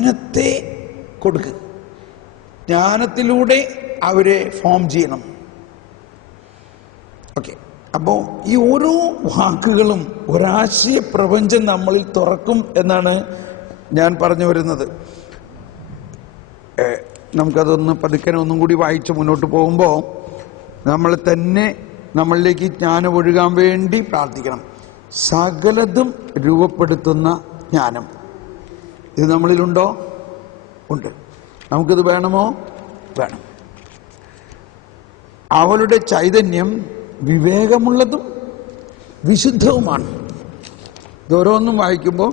ജ്ഞാനത്തെ കൊടുക്കുക. ജ്ഞാനത്തിലൂടെ അവരെ ഫോം ചെയ്യണം. ഓക്കെ, അപ്പോൾ ഈ ഓരോ വാക്കുകളും ഒരാശയ പ്രപഞ്ചം നമ്മളിൽ തുറക്കും എന്നാണ് ഞാൻ പറഞ്ഞു വരുന്നത്. നമുക്കതൊന്ന് പതുക്കെ ഒന്നും കൂടി വായിച്ച് മുന്നോട്ട് പോകുമ്പോൾ നമ്മൾ തന്നെ നമ്മളിലേക്ക് ജ്ഞാനം ഒഴുകാൻ വേണ്ടി പ്രാർത്ഥിക്കണം. സകലതും രൂപപ്പെടുത്തുന്ന ജ്ഞാനം ഇത് നമ്മളിലുണ്ടോ? ഉണ്ട്. നമുക്കിത് വേണമോ? വേണം. അവളുടെ ചൈതന്യം വിവേകമുള്ളതും വിശുദ്ധവുമാണ്. ഇതോരോന്നും വായിക്കുമ്പോൾ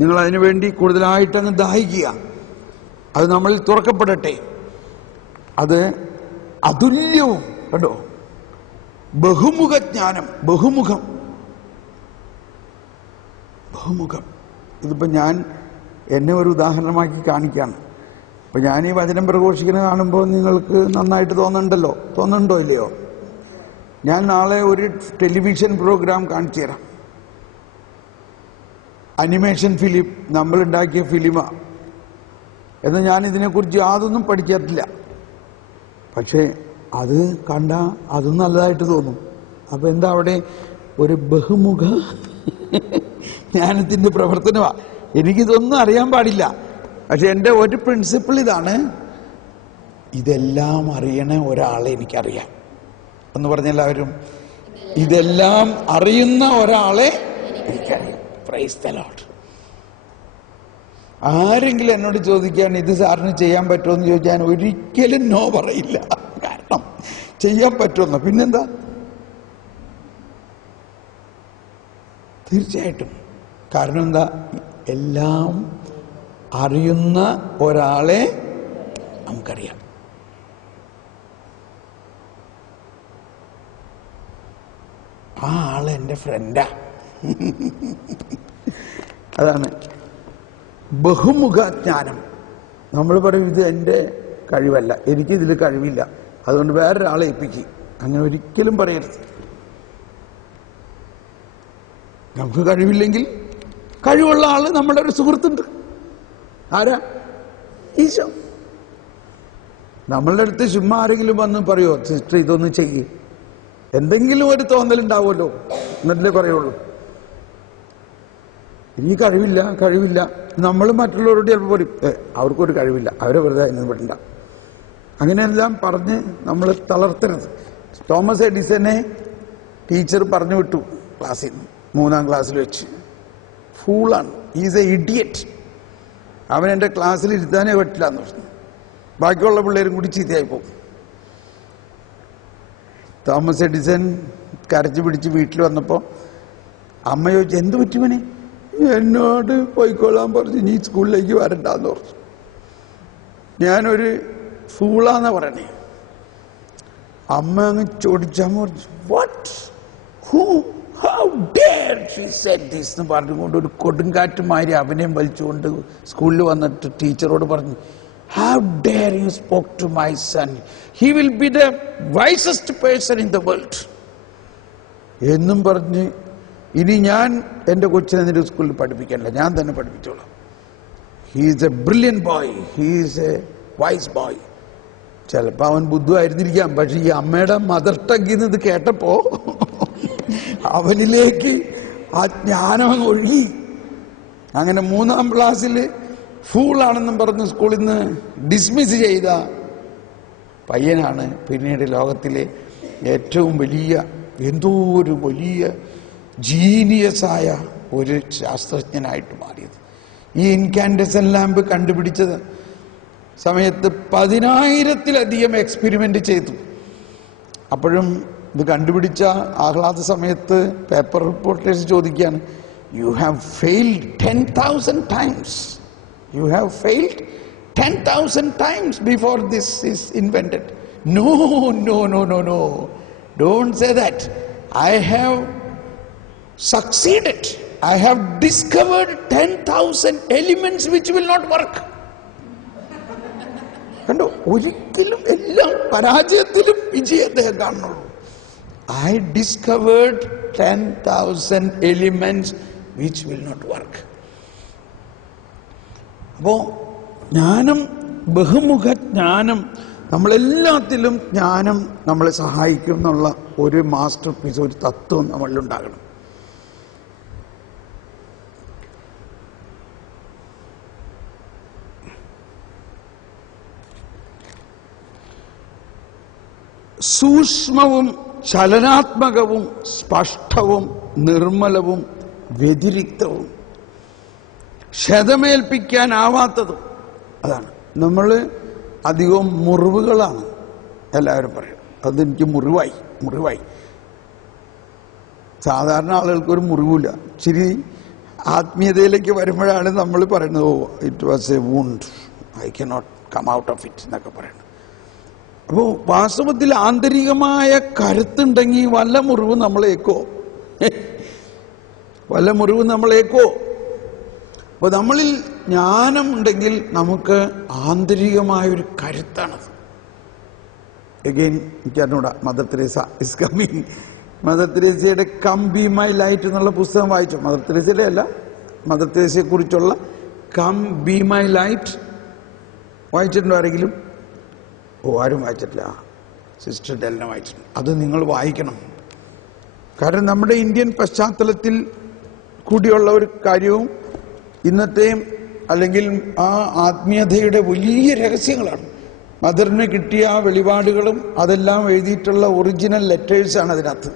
നിങ്ങൾ അതിനു വേണ്ടി കൂടുതലായിട്ടങ്ങ് ദാഹിക്കുക. അത് നമ്മളിൽ തുറക്കപ്പെടട്ടെ. അത് അതുല്യവും, കണ്ടോ, ബഹുമുഖ ജ്ഞാനം. ബഹുമുഖം. ഇതിപ്പോ ഞാൻ എന്നെ ഒരു ഉദാഹരണമാക്കി കാണിക്കുകയാണ്. അപ്പൊ ഞാൻ ഈ വചനം പ്രഘോഷിക്കുന്നത് കാണുമ്പോൾ നിങ്ങൾക്ക് നന്നായിട്ട് തോന്നുന്നുണ്ടോ ഇല്ലയോ? ഞാൻ നാളെ ഒരു ടെലിവിഷൻ പ്രോഗ്രാം കാണിച്ചു തരാം. അനിമേഷൻ ഫിലിം, നമ്മളുണ്ടാക്കിയ ഫിലിമാ. എന്നാൽ ഞാൻ ഇതിനെക്കുറിച്ച് യാതൊന്നും പഠിച്ചിട്ടില്ല. പക്ഷേ അത് കണ്ട അതും നല്ലതായിട്ട് തോന്നും. അപ്പൊ എന്താ അവിടെ? ഒരു ബഹുമുഖ ജ്ഞാനത്തിന്റെ പ്രവർത്തനമാണ്. എനിക്കിതൊന്നും അറിയാൻ പാടില്ല. പക്ഷെ എൻ്റെ ഒരു പ്രിൻസിപ്പിൾ ഇതാണ്: ഇതെല്ലാം അറിയണ ഒരാളെ എനിക്കറിയാം എന്ന് പറഞ്ഞെല്ലാവരും. ഇതെല്ലാം അറിയുന്ന ഒരാളെ എനിക്കറിയാം. Praise the Lord. ആരെങ്കിലും എന്നോട് ചോദിക്കാൻ ഇത് സാറിന് ചെയ്യാൻ പറ്റുമോ എന്ന് ചോദിച്ചാൽ ഒരിക്കലും നോ പറയില്ല. കാരണം ചെയ്യാൻ പറ്റുമെന്ന്. പിന്നെന്താ? തീർച്ചയായിട്ടും. കാരണം എന്താ? എല്ലാം അറിയുന്ന ഒരാളെ നമുക്കറിയാം. ആ ആള് എൻ്റെ ഫ്രണ്ടാ. അതാണ് ബഹുമുഖ ജ്ഞാനം. നമ്മൾ പറയും ഇത് എൻ്റെ കഴിവല്ല, എനിക്കിതിൽ കഴിവില്ല, അതുകൊണ്ട് വേറൊരാളെ ഏൽപ്പിക്കും. അങ്ങനെ ഒരിക്കലും പറയരുത്. നമുക്ക് കഴിവില്ലെങ്കിൽ കഴിവുള്ള ആള് നമ്മുടെ ഒരു സുഹൃത്തുണ്ട്. ആരാ? ഈശോ. നമ്മളുടെ അടുത്ത് ചുമ്മാ ആരെങ്കിലും വന്ന് പറയുമോ, സിസ്റ്റർ ഇതൊന്ന് ചെയ്യേ? എന്തെങ്കിലും ഒരു തോന്നലുണ്ടാവുമല്ലോ, എന്നല്ലേ പറയുള്ളൂ. എനിക്ക് കഴിവില്ല. നമ്മൾ മറ്റുള്ളവരോട് ചിലപ്പോൾ പറയും അവർക്കൊരു കഴിവില്ല, അവരെ വെറുതെ അതിന് വിടണ്ട. അങ്ങനെയെല്ലാം പറഞ്ഞ് നമ്മൾ തളർത്തരുത്. തോമസ് എഡിസനെ ടീച്ചർ പറഞ്ഞു വിട്ടു ക്ലാസ്സിൽ നിന്ന്, 3ാം ക്ലാസ്സിൽ വെച്ച്. ഫൂളാണ്, ഈസ് എ ഇഡിയറ്റ്. അവൻ എൻ്റെ ക്ലാസ്സിൽ ഇരുത്താനേ പറ്റില്ല എന്ന് പറഞ്ഞു. ബാക്കിയുള്ള പിള്ളേരും കൂടി ചീത്തയായി പോകും. തോമസ് എഡിസൺ കരച്ചു പിടിച്ച് വീട്ടിൽ വന്നപ്പോൾ അമ്മ ചോദിച്ചു, എന്ത് പറ്റുമനെ? എന്നോട് പോയിക്കൊള്ളാൻ പറഞ്ഞു, നീ സ്കൂളിലേക്ക് വരണ്ടെന്ന് പറഞ്ഞു. ഞാനൊരു ഫൂളാന്നാ പറയണേ. അമ്മ അങ്ങ് ചോദിച്ചാൽ പറഞ്ഞു, what, who, how dare she said this എന്ന് പറഞ്ഞുകൊണ്ട് ഒരു കൊടുങ്കാറ്റുമാരി അവനെയും വലിച്ചുകൊണ്ട് സ്കൂളിൽ വന്നിട്ട് ടീച്ചറോട് പറഞ്ഞു, how dare you spoke to my son, he will be the wisest person in the world എന്നും പറഞ്ഞ്, ഇനി ഞാൻ എൻ്റെ കൊച്ചിനെ നിന്റെ സ്കൂളിൽ പഠിപ്പിക്കണ്ട, ഞാൻ തന്നെ പഠിപ്പിച്ചോളാം. he is a brilliant boy, he is a wise boy. ചിലപ്പോൾ അവൻ ബുദ്ധുവായിരുന്നിരിക്കാം, പക്ഷെ ഈ അമ്മയുടെ മദർ ടങ്ങിൽ ഇത് കേട്ടപ്പോ അവനിലേക്ക് ആ ജ്ഞാനം ഒഴുകി. അങ്ങനെ 3ാം ക്ലാസ്സിൽ ഫൂളാണെന്നും പറഞ്ഞ് സ്കൂളിൽ നിന്ന് ഡിസ്മിസ് ചെയ്ത പയ്യനാണ് പിന്നീട് ലോകത്തിലെ ഏറ്റവും വലിയ, എന്തോ ഒരു വലിയ ജീനിയസായ ഒരു ശാസ്ത്രജ്ഞനായിട്ട് മാറിയത്. ഈ ഇൻകാൻഡസൻ ലാമ്പ് കണ്ടുപിടിച്ചത് സമയത്ത് 10,000-ത്തിലധികം എക്സ്പെരിമെന്റ് ചെയ്തു. അപ്പോഴും ഇത് കണ്ടുപിടിച്ച ആഹ്ലാദ സമയത്ത് പേപ്പർ റിപ്പോർട്ടേഴ്സ് ചോദിക്കുകയാണ്, you have failed 10,000 times. You have failed 10,000 times before this is invented. No. Don't say that. I have succeeded. I have discovered 10,000 elements which will not work. കണ്ടോ, ഒരിക്കലും എല്ലാം പരാജയത്തിലും വിജയത്തെ കാണുന്നുള്ളൂ. I discovered 10,000 elements which will not work. അപ്പോൾ ജ്ഞാനം, ബഹുമുഖ ജ്ഞാനം, നമ്മളെല്ലാത്തിലും ജ്ഞാനം നമ്മളെ സഹായിക്കും എന്നുള്ള ഒരു മാസ്റ്റർ പീസ്, ഒരു തത്വം നമ്മളിലുണ്ടാകണം. സൂക്ഷ്മവും ചലനാത്മകവും സ്പഷ്ടവും നിർമ്മലവും വ്യതിരിക്തവും ക്ഷതമേൽപ്പിക്കാനാവാത്തതും. അതാണ് നമ്മൾ അധികവും മുറിവുകളാണ് എല്ലാവരും പറയും. അതെനിക്ക് മുറിവായി. സാധാരണ ആളുകൾക്കൊരു മുറിവില്ല. ഇച്ചിരി ആത്മീയതയിലേക്ക് വരുമ്പോഴാണ് നമ്മൾ പറയുന്നത്, oh it was a wound, I cannot come out of it എന്നൊക്കെ പറയുന്നത്. അപ്പോൾ വാസ്തവത്തിൽ ആന്തരികമായ കരുത്തുണ്ടെങ്കിൽ വല്ല മുറിവ് നമ്മളേക്കോ. അപ്പോൾ നമ്മളിൽ ജ്ഞാനം ഉണ്ടെങ്കിൽ നമുക്ക് ആന്തരികമായൊരു കരുത്താണത്. എഗെയിൻ എനിക്കറിഞ്ഞൂടാ, mother Teresa is coming. Mother തെരേസയുടെ കം ബി മൈ ലൈറ്റ് എന്നുള്ള പുസ്തകം വായിച്ചു. മദർ തെരേസയുടെ അല്ല, മദർ തെരേസയെ കുറിച്ചുള്ള കം ബി മൈ ലൈറ്റ് വായിച്ചിട്ടുണ്ടോ ആരെങ്കിലും? ആരും വായിച്ചിട്ടില്ല. സിസ്റ്റർ ഡെലിന വായിച്ചിട്ടുണ്ട്. അത് നിങ്ങൾ വായിക്കണം. കാരണം നമ്മുടെ ഇന്ത്യൻ പശ്ചാത്തലത്തിൽ കൂടിയുള്ള ഒരു കാര്യവും ഇന്നത്തെയും അല്ലെങ്കിൽ ആ ആത്മീയതയുടെ വലിയ രഹസ്യങ്ങളാണ്. മദറിന് കിട്ടിയ ആ വെളിപാടുകളും അതെല്ലാം എഴുതിയിട്ടുള്ള ഒറിജിനൽ ലെറ്റേഴ്സാണ് അതിനകത്ത്.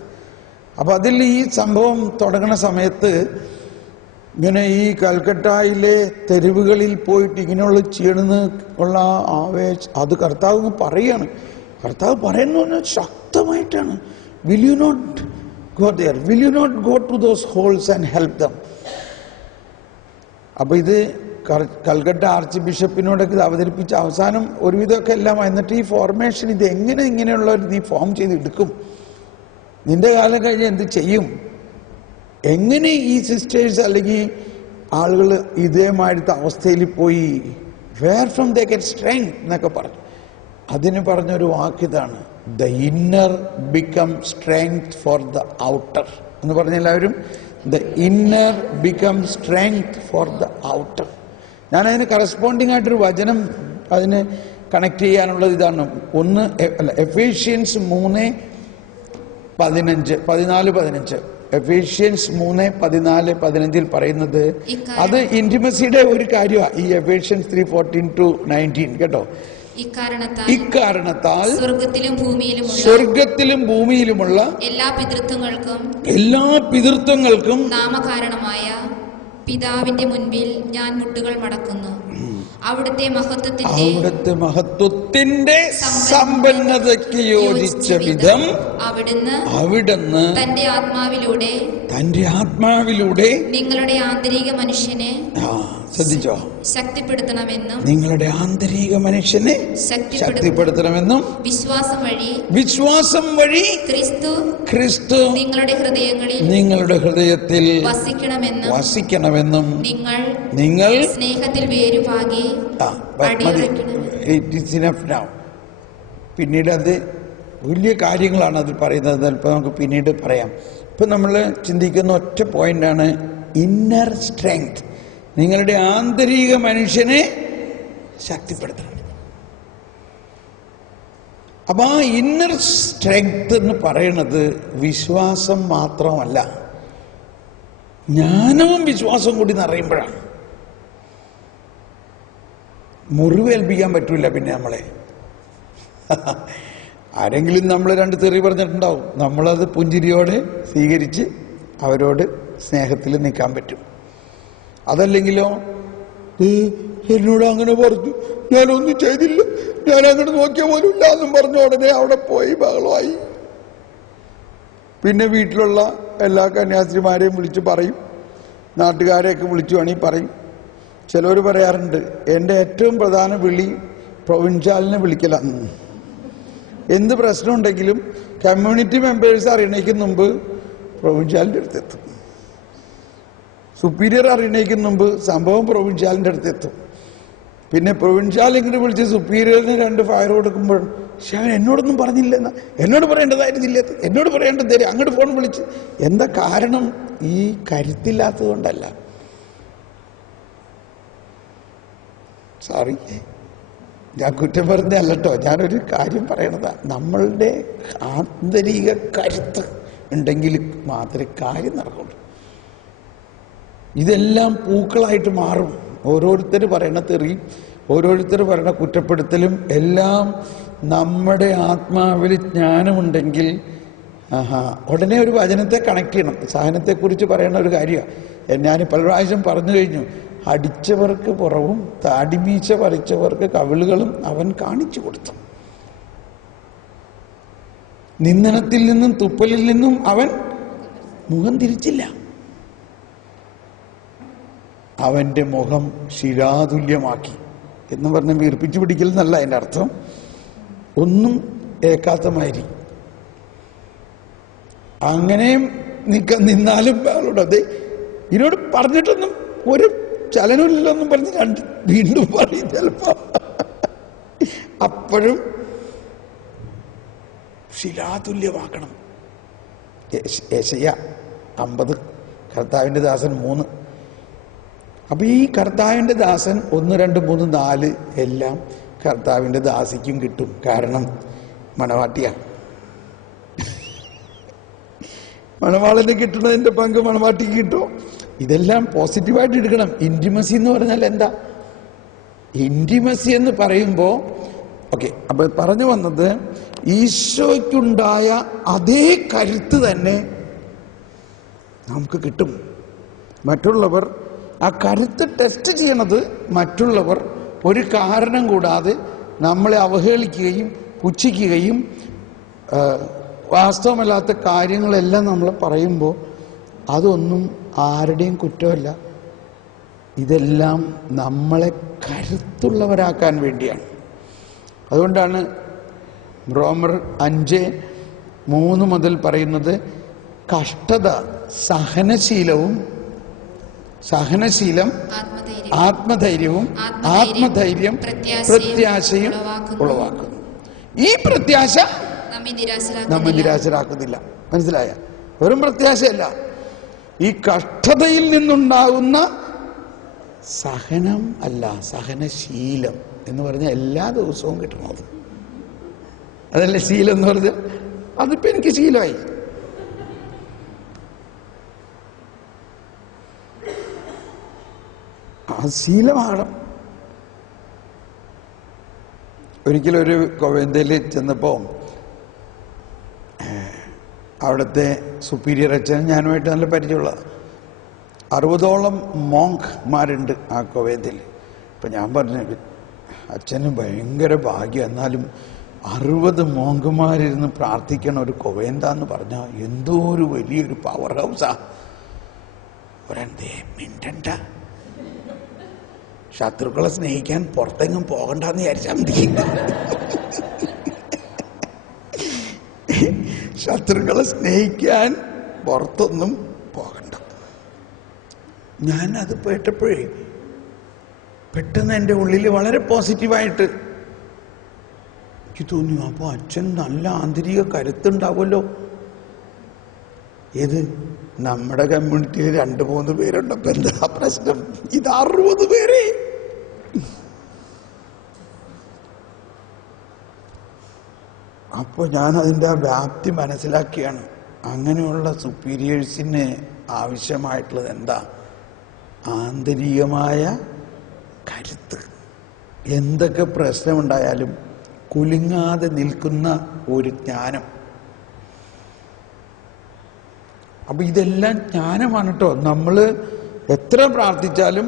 അപ്പം അതിൽ ഈ സംഭവം തുടങ്ങുന്ന സമയത്ത് ഇങ്ങനെ ഈ കൽക്കട്ടയിലെ തെരുവുകളിൽ പോയിട്ട് ഇങ്ങനെയുള്ള ചെയ്യണമെന്ന് ഉള്ള അത് കർത്താവ് പറയാണ്. കർത്താവ് പറയുന്നു പറഞ്ഞാൽ ശക്തമായിട്ടാണ്. Will you not go there, will you not go to those holes and help them. അപ്പൊ ഇത് കൽക്കട്ട ആർച്ച് ബിഷപ്പിനോടൊക്കെ ഇത് അവതരിപ്പിച്ച അവസാനം ഒരുവിധമൊക്കെ എല്ലാം. എന്നിട്ട് ഈ ഫോർമേഷൻ ഇത് ഇങ്ങനെയുള്ളവർ നീ ഫോം ചെയ്തെടുക്കും, നിന്റെ കാലം കഴിഞ്ഞ് എന്ത് ചെയ്യും, എങ്ങനെ ഈ സിസ്റ്റേഴ്സ് അല്ലെങ്കിൽ ആളുകൾ ഇതേമാതിരത്തെ അവസ്ഥയിൽ പോയി, where from they get strength എന്നൊക്കെ പറഞ്ഞു. അതിന് പറഞ്ഞൊരു വാക്കിതാണ്, the inner become strength for the outer എന്ന് പറഞ്ഞ എല്ലാവരും. The inner become strength for the outer. ഞാനതിന് കറസ്പോണ്ടിങ് ആയിട്ടൊരു വചനം അതിന് കണക്ട് ചെയ്യാനുള്ളത് ഇതാണ്. ഒന്ന് എഫേഷ്യൻസ് 3:14-15. എഫേഷ്യൻസ് 3:14-15 പറയുന്നത് അത് ഇന്റിമസിയുടെ ഒരു കാര്യമാണ്. ഈ എഫേഷ്യൻസ് 3:14-19 കേട്ടോ. ഇക്കാരണത്താൽ സ്വർഗത്തിലും ഭൂമിയിലുമുള്ള എല്ലാ പിതൃത്വങ്ങൾക്കും നാമകാരണമായ പിതാവിന്റെ മുൻപിൽ ഞാൻ മുട്ടുകൾ മടക്കുന്നു. അവിടുത്തെ മഹത്വത്തിന്റെ സമ്പന്നതയ്ക്ക് യോജിച്ച വിധം അവിടുന്ന് തന്റെ ആത്മാവിലൂടെ നിങ്ങളുടെ ആന്തരിക മനുഷ്യനെ ശ്രദ്ധിച്ചോ ശക്തിപ്പെടുത്തണമെന്നും നിങ്ങളുടെ ആന്തരിക മനുഷ്യനെ ശക്തിപ്പെടുത്തണമെന്നും വിശ്വാസം വഴി ക്രിസ്തു നിങ്ങളുടെ ഹൃദയത്തിൽ വസിക്കണമെന്നും നിങ്ങൾ സ്നേഹത്തിൽ വേരുപാകി. പിന്നീട് അത് വലിയ കാര്യങ്ങളാണ് അതിൽ പറയുന്നത്. ചിലപ്പോൾ നമുക്ക് പിന്നീട് പറയാം. ഇപ്പം നമ്മൾ ചിന്തിക്കുന്ന ഒറ്റ പോയിന്റാണ് ഇന്നർ സ്ട്രെങ്ത്. നിങ്ങളുടെ ആന്തരിക മനുഷ്യനെ ശക്തിപ്പെടുത്തണം. അപ്പൊ ആ ഇന്നർ സ്ട്രെങ്ത് എന്ന് പറയുന്നത് വിശ്വാസം മാത്രമല്ല, ജ്ഞാനവും വിശ്വാസവും കൂടി നിറയുമ്പോഴാണ്. മുറിവേൽപ്പിക്കാൻ പറ്റൂല. പിന്നെ നമ്മളെ ആരെങ്കിലും നമ്മൾ 2 തെറി പറഞ്ഞിട്ടുണ്ടാവും, നമ്മളത് പുഞ്ചിരിയോടെ സ്വീകരിച്ച് അവരോട് സ്നേഹത്തിൽ നിൽക്കാൻ പറ്റും. അതല്ലെങ്കിലോ എന്നോട് അങ്ങനെ പറഞ്ഞു, ഞാനൊന്നും ചെയ്തില്ല, ഞാൻ അങ്ങോട്ട് നോക്കിയ പോലും ഇല്ല എന്നും പറഞ്ഞ ഉടനെ അവിടെ പോയി ബഹളമായി. പിന്നെ വീട്ടിലുള്ള എല്ലാ കന്യാസ്ത്രീമാരെയും വിളിച്ച് പറയും, നാട്ടുകാരെയൊക്കെ വിളിച്ചു വേണമെങ്കിൽ പറയും. ചിലവർ പറയാറുണ്ട്, എൻ്റെ ഏറ്റവും പ്രധാന വിളി പ്രൊവിൻഷ്യാലിനെ വിളിക്കലാണ്. എന്ത് പ്രശ്നമുണ്ടെങ്കിലും കമ്മ്യൂണിറ്റി മെമ്പേഴ്സ് അറിയണേക്ക് മുമ്പ് പ്രൊവിൻഷ്യാലിൻ്റെ അടുത്തെത്തും, സുപ്പീരിയർ അറിയണേക്ക് മുമ്പ് സംഭവം പ്രൊവിൻഷ്യാലിൻ്റെ അടുത്തെത്തും. പിന്നെ പ്രൊവിൻഷ്യാൽ ഇങ്ങനെ വിളിച്ച് സുപ്പീരിയറിന് 2 ഫയർ കൊടുക്കുമ്പോൾ, പക്ഷെ അവൻ എന്നോടൊന്നും പറഞ്ഞില്ലെന്ന, എന്നോട് പറയേണ്ടതായിരുന്നില്ല, എന്നോട് പറയേണ്ടത് അങ്ങോട്ട് ഫോൺ വിളിച്ച്. എന്താ കാരണം? ഈ കരുത്തില്ലാത്തത് കൊണ്ടല്ല. സോറി, ഞാൻ കുറ്റം പറഞ്ഞല്ലോ, ഞാനൊരു കാര്യം പറയണതാ. നമ്മളുടെ ആന്തരിക കരുത്ത് ഉണ്ടെങ്കിൽ മാത്രമേ കാര്യം നടക്കുള്ളൂ. ഇതെല്ലാം പൂക്കളായിട്ട് മാറും. ഓരോരുത്തർ പറയണ തെറിയും ഓരോരുത്തർ പറയണ കുറ്റപ്പെടുത്തലും എല്ലാം നമ്മുടെ ആത്മാവിൽ ജ്ഞാനമുണ്ടെങ്കിൽ ഉടനെ ഒരു വചനത്തെ കണക്ട് ചെയ്യണം. സഹനത്തെക്കുറിച്ച് പറയുന്ന ഒരു കാര്യമാണ്. ഞാൻ പല പ്രാവശ്യം പറഞ്ഞു കഴിഞ്ഞു. അടിച്ചവർക്ക് പുറവും താടിമീച്ച പറിച്ചവർക്ക് കവിളുകളും അവൻ കാണിച്ചു കൊടുത്തു. നിന്ദനത്തിൽ നിന്നും തുപ്പലിൽ നിന്നും അവൻ മുഖം തിരിച്ചില്ല. അവന്റെ മുഖം ശിലാതുല്യമാക്കി എന്ന് പറഞ്ഞ് വീർപ്പിച്ചു പിടിക്കൽ എന്നല്ല അതിൻ്റെ അർത്ഥം. ഒന്നും ഏക്കാത്ത മാതിരി അങ്ങനെയും നിന്നാലും അതെ ഇതിനോട് പറഞ്ഞിട്ടൊന്നും ഒരു ചലനമില്ലൊന്നും പറഞ്ഞ് വീണ്ടും പറയും ചിലപ്പോ. അപ്പോഴും ശിലാതുല്യമാക്കണം. യെശയ്യാ 50, കർത്താവിൻ്റെ ദാസൻ 3. അപ്പൊ ഈ കർത്താവിൻ്റെ ദാസൻ 1, 2, 3, 4 എല്ലാം കർത്താവിൻ്റെ ദാസിക്കും കിട്ടും. കാരണം മണവാട്ടിയാണ്. മണവാളിന് കിട്ടുന്നതിൻ്റെ പങ്ക് മണവാട്ടിക്ക് കിട്ടും. ഇതെല്ലാം പോസിറ്റീവായിട്ട് എടുക്കണം. ഇന്റിമസി എന്ന് പറഞ്ഞാൽ എന്താ? ഇന്റിമസി എന്ന് പറയുമ്പോൾ ഓക്കെ, അപ്പൊ പറഞ്ഞു വന്നത് ഈശോയ്ക്കുണ്ടായ അതേ കരുത്ത് തന്നെ നമുക്ക് കിട്ടും. മറ്റുള്ളവർ ആ കരുത്ത് ടെസ്റ്റ് ചെയ്യണത് മറ്റുള്ളവർ ഒരു കാരണം കൂടാതെ നമ്മളെ അവഹേളിക്കുകയും പുച്ഛിക്കുകയും വാസ്തവമല്ലാത്ത കാര്യങ്ങളെല്ലാം നമ്മൾ പറയുമ്പോൾ അതൊന്നും ആരുടെയും കുറ്റമല്ല. ഇതെല്ലാം നമ്മളെ കരുത്തുള്ളവരാക്കാൻ വേണ്ടിയാണ്. അതുകൊണ്ടാണ് റോമർ 5:3 മുതൽ പറയുന്നത് കഷ്ടത സഹനശീലം ആത്മധൈര്യവും ആത്മധൈര്യം പ്രത്യാശയും ഉളവാക്കുന്നു. ഈ പ്രത്യാശ നമ്മെ നിരാശരാക്കുന്നില്ല. മനസ്സിലായ? വെറും പ്രത്യാശയല്ല, ഈ കഷ്ടതയിൽ നിന്നുണ്ടാകുന്ന സഹനം അല്ല, സഹനശീലം എന്ന് പറഞ്ഞാൽ എല്ലാ ദിവസവും കിട്ടണത്. അതല്ലേ ശീലം എന്ന് പറഞ്ഞാൽ? അതിപ്പോ എനിക്ക് ശീലമായി. ആ ശീലമാണ്. ഒരിക്കലൊരു കോവേന്തയിൽ ചെന്നപ്പോൾ അവിടുത്തെ സുപ്പീരിയർ അച്ഛൻ ഞാനുമായിട്ട് നല്ല പരിചയമുള്ള 60ഓളം മോങ്ക്മാരുണ്ട് ആ കോവേന്തയിൽ. അപ്പം ഞാൻ പറഞ്ഞു, അച്ഛന് ഭയങ്കര ഭാഗ്യം, എന്നാലും 60 മോങ്കുമാരിരുന്ന് പ്രാർത്ഥിക്കണ ഒരു കോവേന്ത എന്ന് പറഞ്ഞാൽ എന്തോ ഒരു വലിയൊരു പവർ ഹൗസാ. ഒരെന്തേ മിണ്ടണ്ട, ശത്രുക്കളെ സ്നേഹിക്കാൻ പുറത്തെങ്ങും പോകണ്ടെന്ന് വിചാരിച്ചാൽ മതി. ശത്രുക്കളെ സ്നേഹിക്കാൻ പുറത്തൊന്നും പോകണ്ട. ഞാനത് കേട്ടപ്പോഴേ പെട്ടെന്ന് എൻ്റെ ഉള്ളിൽ വളരെ പോസിറ്റീവായിട്ട് എനിക്ക് തോന്നി. അപ്പോൾ അച്ഛൻ നല്ല ആന്തരിക കരുത്തുണ്ടാവുമല്ലോ. ഏത് നമ്മുടെ കമ്മ്യൂണിറ്റിയിൽ 2-3 പേരുണ്ടപ്പോ എന്താ പ്രശ്നം? ഇത് 60 പേരെ. അപ്പോൾ ഞാൻ അതിൻ്റെ ആ വ്യാപ്തി മനസ്സിലാക്കിയാണ്. അങ്ങനെയുള്ള സുപ്പീരിയേഴ്സിന് ആവശ്യമായിട്ടുള്ളത് എന്താ? ആന്തരികമായ കരുത്ത്. എന്തൊക്കെ പ്രശ്നമുണ്ടായാലും കുലുങ്ങാതെ നിൽക്കുന്ന ഒരു ജ്ഞാനം. അപ്പൊ ഇതെല്ലാം ജ്ഞാനമാണ് കേട്ടോ. നമ്മൾ എത്ര പ്രാർത്ഥിച്ചാലും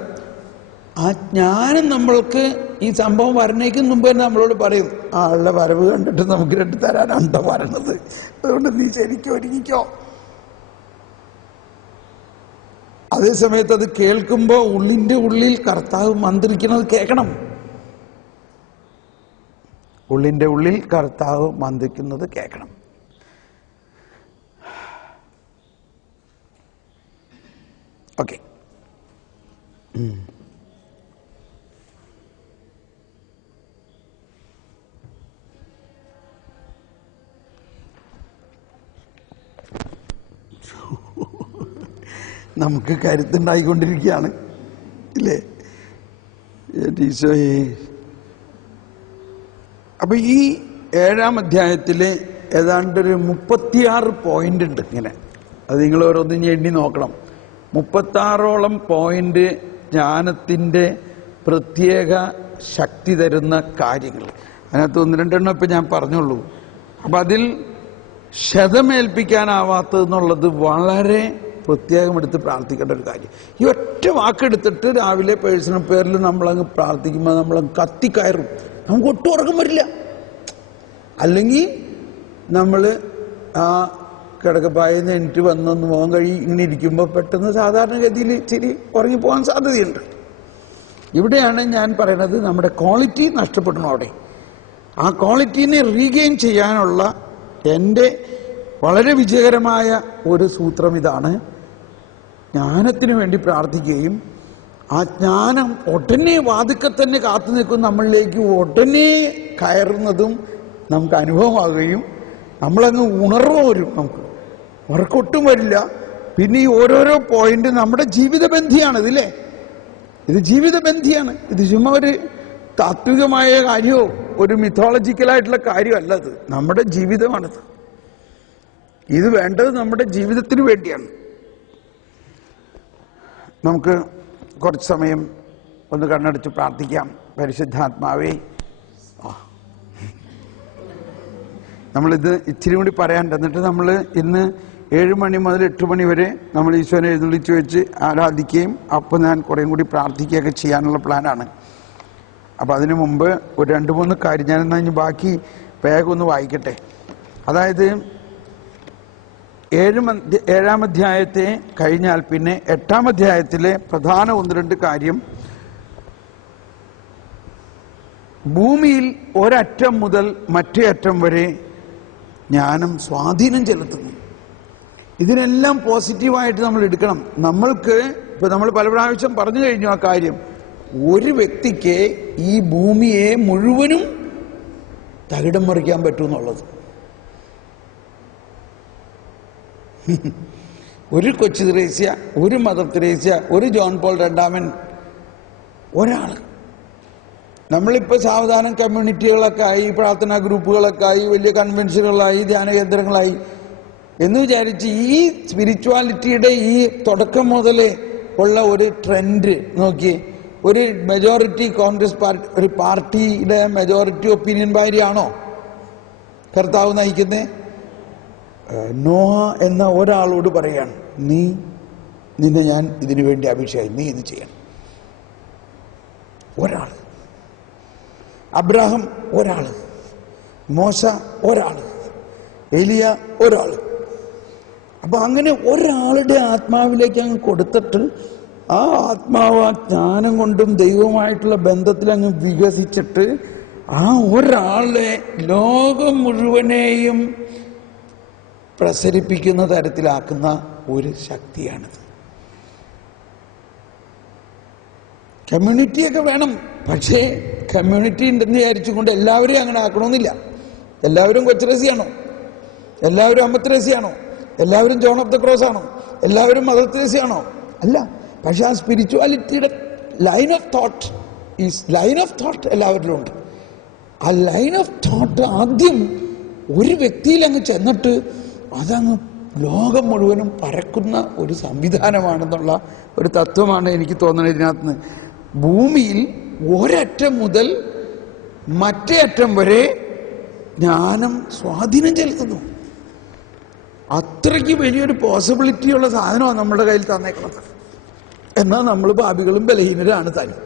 ആ ജ്ഞാനം നമ്മൾക്ക് ഈ സംഭവം വരണേക്ക് മുമ്പ് തന്നെ നമ്മളോട് പറയും, ആളുടെ വരവ് കണ്ടിട്ട് നമുക്ക് 2 തരാനാണ്ടോ വരണത്, അതുകൊണ്ട് നീ ശരിക്കും ഒരുങ്ങിക്കോ. അതേസമയത്ത് അത് കേൾക്കുമ്പോൾ ഉള്ളിൻ്റെ ഉള്ളിൽ കർത്താവ് മന്ത്രിക്കുന്നത് കേൾക്കണം. ഉള്ളിൻ്റെ ഉള്ളിൽ കർത്താവ് മന്ത്രിക്കുന്നത് കേൾക്കണം. ഓക്കെ, നമുക്ക് കരുത്തുണ്ടായിക്കൊണ്ടിരിക്കുകയാണ് ഇല്ലേ? ഈശോയെ. അപ്പൊ ഈ 7-ാം അധ്യായത്തിലെ ഏതാണ്ടൊരു 36 പോയിന്റ് ഉണ്ട് ഇങ്ങനെ. അത് നിങ്ങൾ ഓരോന്നും എണ്ണി നോക്കണം. 36ഓളം പോയിന്റ് ജ്ഞാനത്തിൻ്റെ പ്രത്യേക ശക്തി തരുന്ന കാര്യങ്ങൾ. അതിനകത്ത് 1-2 ഇപ്പം ഞാൻ പറഞ്ഞുള്ളൂ. അപ്പം അതിൽ ക്ഷതമേൽപ്പിക്കാനാവാത്തതെന്നുള്ളത് വളരെ പ്രത്യേകം എടുത്ത് പ്രാർത്ഥിക്കേണ്ട ഒരു കാര്യം. ഈ ഒറ്റ വാക്കെടുത്തിട്ട് രാവിലെ പേഴ്സണൽ പേരിൽ നമ്മളങ്ങ് പ്രാർത്ഥിക്കുമ്പോൾ നമ്മളങ്ങ് കത്തിക്കയറും. നമുക്ക് ഒട്ടും ഉറക്കം വരില്ല. അല്ലെങ്കിൽ നമ്മൾ ആ കിടക്കപ്പായെന്ന് എനിക്ക് വന്നൊന്ന് പോകാൻ ഇങ്ങനെ ഇരിക്കുമ്പോൾ പെട്ടെന്ന് സാധാരണഗതിയിൽ ഇച്ചിരി ഉറങ്ങിപ്പോകാൻ സാധ്യതയുണ്ട്. ഇവിടെയാണ് ഞാൻ പറയണത് നമ്മുടെ ക്വാളിറ്റി നഷ്ടപ്പെടുന്നു. അവിടെ ആ ക്വാളിറ്റീനെ റീഗെയിൻ ചെയ്യാനുള്ള എൻ്റെ വളരെ വിജയകരമായ ഒരു സൂത്രം ഇതാണ്. ജ്ഞാനത്തിന് വേണ്ടി പ്രാർത്ഥിക്കുകയും ആ ജ്ഞാനം ഉടനെ വാതുക്കെ തന്നെ കാത്തു നിൽക്കും നമ്മളിലേക്ക് ഉടനെ കയറുന്നതും നമുക്ക് അനുഭവമാകുകയും നമ്മളങ്ങ് ഉണർവ് വരും. നമുക്ക് ഉറക്കൊട്ടും വരില്ല. പിന്നെ ഈ ഓരോരോ പോയിന്റ് നമ്മുടെ ജീവിതബന്ധിയാണ് ഇതില്ലേ. ഇത് ജീവിതബന്ധിയാണ്. ഇത് ചുമ്മാ ഒരു താത്വികമായ കാര്യമോ ഒരു മിത്തോളജിക്കലായിട്ടുള്ള കാര്യമല്ല. ഇത് നമ്മുടെ ജീവിതമാണിത്. ഇത് വേണ്ടത് നമ്മുടെ ജീവിതത്തിന് വേണ്ടിയാണ്. നമുക്ക് കുറച്ച് സമയം ഒന്ന് കണ്ണടച്ച് പ്രാർത്ഥിക്കാം. പരിശുദ്ധാത്മാവേ, നമ്മളിത് ഇച്ചിരി കൂടി പറയാനുണ്ട്. എന്നിട്ട് നമ്മൾ ഇന്ന് 7 മണി മുതൽ 8 മണി വരെ നമ്മൾ ഈശോനെ എഴുന്നള്ളിച്ച് വെച്ച് ആരാധിക്കുകയും അപ്പോൾ ഞാൻ കുറേയും കൂടി പ്രാർത്ഥിക്കുകയൊക്കെ ചെയ്യാനുള്ള പ്ലാനാണ്. അപ്പോൾ അതിനു മുമ്പ് ഒരു 2-3 കാര്യം ഞാൻ എന്നാൽ ഇനി ബാക്കി വേഗം ഒന്ന് വായിക്കട്ടെ. അതായത് 7-ാം അധ്യായത്തെ കഴിഞ്ഞാൽ പിന്നെ 8-ാം അധ്യായത്തിലെ പ്രധാന 1-2 കാര്യം, ഭൂമിയിൽ ഒരറ്റം മുതൽ മറ്റേ അറ്റം വരെ ജ്ഞാനം സ്വാധീനം ചെലുത്തുന്നു. ഇതിനെല്ലാം പോസിറ്റീവായിട്ട് നമ്മൾ എടുക്കണം. നമ്മൾക്ക് ഇപ്പൊ നമ്മൾ പല പ്രാവശ്യം പറഞ്ഞു കഴിഞ്ഞു ആ കാര്യം. ഒരു വ്യക്തിക്ക് ഈ ഭൂമിയെ മുഴുവനും തകിടം മറിക്കാൻ പറ്റുമെന്നുള്ളത്. ഒരു കൊച്ചു ത്രേസ്യ, ഒരു മദർ ത്രേസ്യ, ഒരു ജോൺ പോൾ രണ്ടാമൻ, ഒരാള്. നമ്മളിപ്പോൾ സാവധാനം കമ്മ്യൂണിറ്റികളൊക്കെ ആയി, പ്രാർത്ഥനാ ഗ്രൂപ്പുകളൊക്കെ ആയി, വലിയ കൺവെൻഷനുകളായി, ധ്യാന കേന്ദ്രങ്ങളായി എന്ന് വിചാരിച്ച് ഈ സ്പിരിച്വാലിറ്റിയുടെ ഈ തുടക്കം മുതൽ ഉള്ള ഒരു ട്രെൻഡ് നോക്കി, ഒരു മെജോറിറ്റി കോൺഗ്രസ് പാർട്ടി, ഒരു പാർട്ടിയുടെ മെജോറിറ്റി ഒപ്പീനിയൻ ഭാര്യയാണോ കർത്താവ് നയിക്കുന്നത്? നോഹ എന്ന ഒരാളോട് പറയാണ്, നിന്നെ ഞാൻ ഇതിനു വേണ്ടി അഭിഷേകം, നീ ഇത് ചെയ്യണം. ഒരാൾ. അബ്രാഹം ഒരാൾ, മോശ ഒരാൾ, എലിയ ഒരാൾ. അപ്പൊ അങ്ങനെ ഒരാളുടെ ആത്മാവിലേക്ക് അങ്ങ് കൊടുത്തിട്ട് ആ ആത്മാവ് ആ ജ്ഞാനം കൊണ്ടും ദൈവവുമായിട്ടുള്ള ബന്ധത്തിൽ അങ്ങ് വികസിച്ചിട്ട് ആ ഒരാളെ ലോകം മുഴുവനെയും പ്രസരിപ്പിക്കുന്ന തരത്തിലാക്കുന്ന ഒരു ശക്തിയാണിത്. കമ്മ്യൂണിറ്റിയൊക്കെ വേണം, പക്ഷേ കമ്മ്യൂണിറ്റി ഉണ്ടെന്ന് വിചാരിച്ചുകൊണ്ട് എല്ലാവരെയും അങ്ങനെ ആക്കണമെന്നില്ല. എല്ലാവരും കൊച്ചുരസിയാണോ? എല്ലാവരും അമ്മത്രേസ്യാണോ? എല്ലാവരും ജോൺ ഓഫ് ദ ക്രോസ് ആണോ? എല്ലാവരും മദർ തെരേസയാണോ? അല്ല. പക്ഷെ ആ സ്പിരിച്വാലിറ്റിയുടെ ലൈൻ ഓഫ് തോട്ട് എല്ലാവരിലും ഉണ്ട്. ആ ലൈൻ ഓഫ് തോട്ട് ആദ്യം ഒരു വ്യക്തിയിൽ അങ്ങ് ചെന്നിട്ട് അതങ്ങ് ലോകം മുഴുവനും പരക്കുന്ന ഒരു സംവിധാനമാണെന്നുള്ള ഒരു തത്വമാണ് എനിക്ക് തോന്നുന്നത് ഇതിനകത്ത്. ഭൂമിയിൽ ഒരറ്റം മുതൽ മറ്റേ അറ്റം വരെ ജ്ഞാനം സ്വാധീനം ചെലുത്തുന്നു. അത്രയ്ക്ക് വലിയൊരു പോസിബിലിറ്റിയുള്ള സാധനമാണ് നമ്മുടെ കയ്യിൽ തന്നേക്കുന്നത്. എന്നാൽ നമ്മൾ പാപികളും ബലഹീനരാണ് താനും.